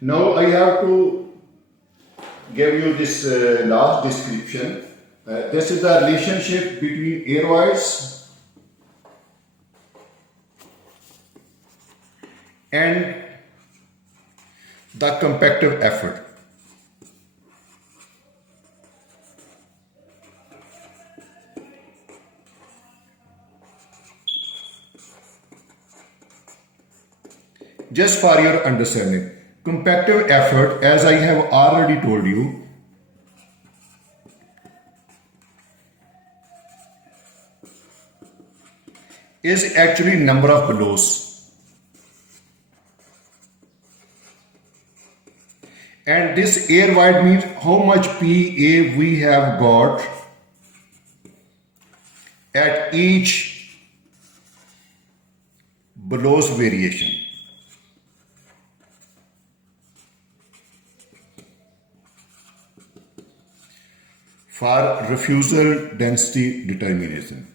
Now I have to give you this last description. This is the relationship between air voids and the compactive effort. Just for your understanding, compactive effort, as I have already told you, is actually number of blows. And this air void means how much PA we have got at each blows variation. For refusal density determination.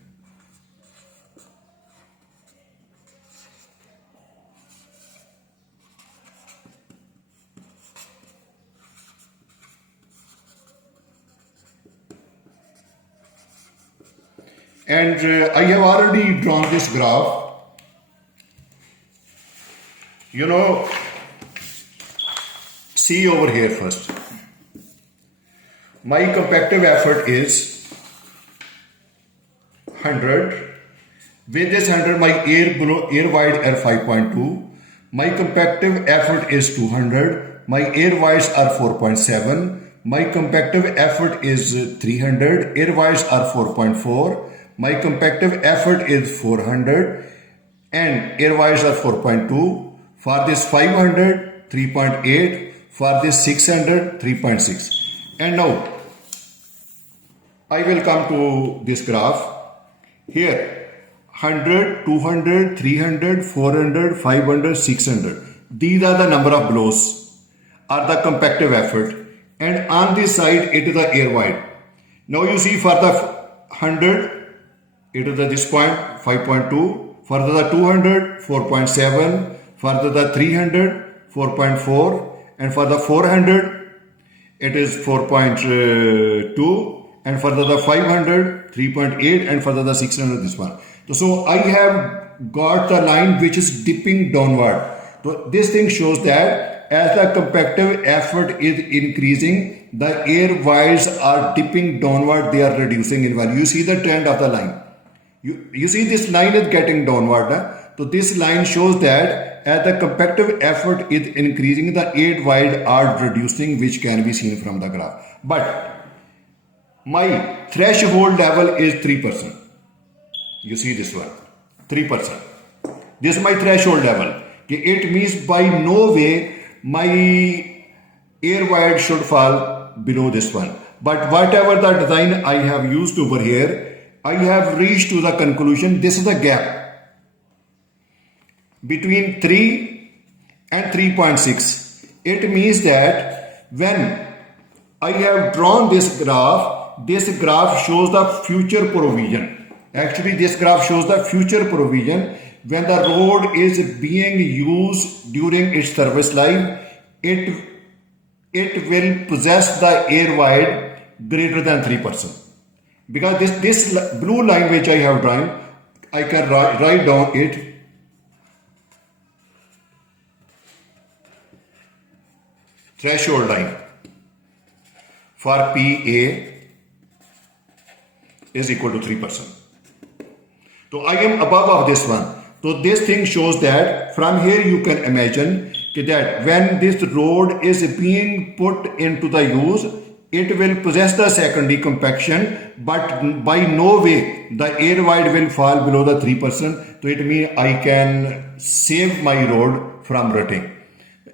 And I have already drawn this graph. See over here first. My compactive effort is 100. With this 100, my air void are 5.2. My compactive effort is 200. My air voids are 4.7. My compactive effort is 300. Air voids are 4.4. My compactive effort is 400. And air voids are 4.2. For this 500, 3.8. For this 600, 3.6. And now, I will come to this graph. Here, 100, 200, 300, 400, 500, 600. These are the number of blows, or the compactive effort. And on this side, it is the air void. Now you see for the 100, it is at this point, 5.2. For the 200, 4.7. For the 300, 4.4. And for the 400, it is 4.2, and for the 500, 3.8, and for the 600, this one. So I have got the line which is dipping downward. So this thing shows that as the compactive effort is increasing, the air voids are dipping downward, they are reducing in value. You see the trend of the line. You see this line is getting downward. So this line shows that as the compactive effort is increasing, the air void are reducing, which can be seen from the graph. But my threshold level is 3%. You see this one, 3%. This is my threshold level. It means by no way my air void should fall below this one. But whatever the design I have used over here, I have reached to the conclusion this is the gap between 3 and 3.6. It means that when I have drawn this graph shows the future provision. Actually, this graph shows the future provision. When the road is being used during its service life, it will possess the air void greater than 3%. Because this blue line which I have drawn, I can write down it. Threshold line for PA is equal to 3%. So I am above of this one. So this thing shows that from here you can imagine that when this road is being put into the use, it will possess the secondary compaction, but by no way the air void will fall below the 3%. So it means I can save my road from rutting.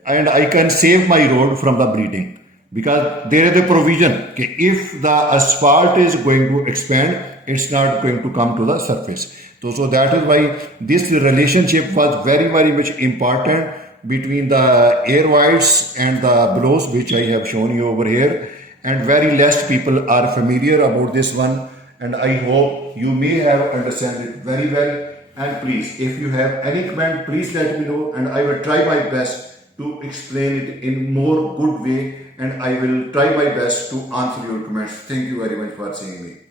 And I can save my road from the bleeding, because there is a provision. Okay, if the asphalt is going to expand, it's not going to come to the surface. So that is why this relationship was very, very much important between the air voids and the blows, which I have shown you over here. And very less people are familiar about this one. And I hope you may have understand it very well. And please, if you have any comment, please let me know, and I will try my best to explain it in more good way, and I will try my best to answer your comments. Thank you very much for seeing me.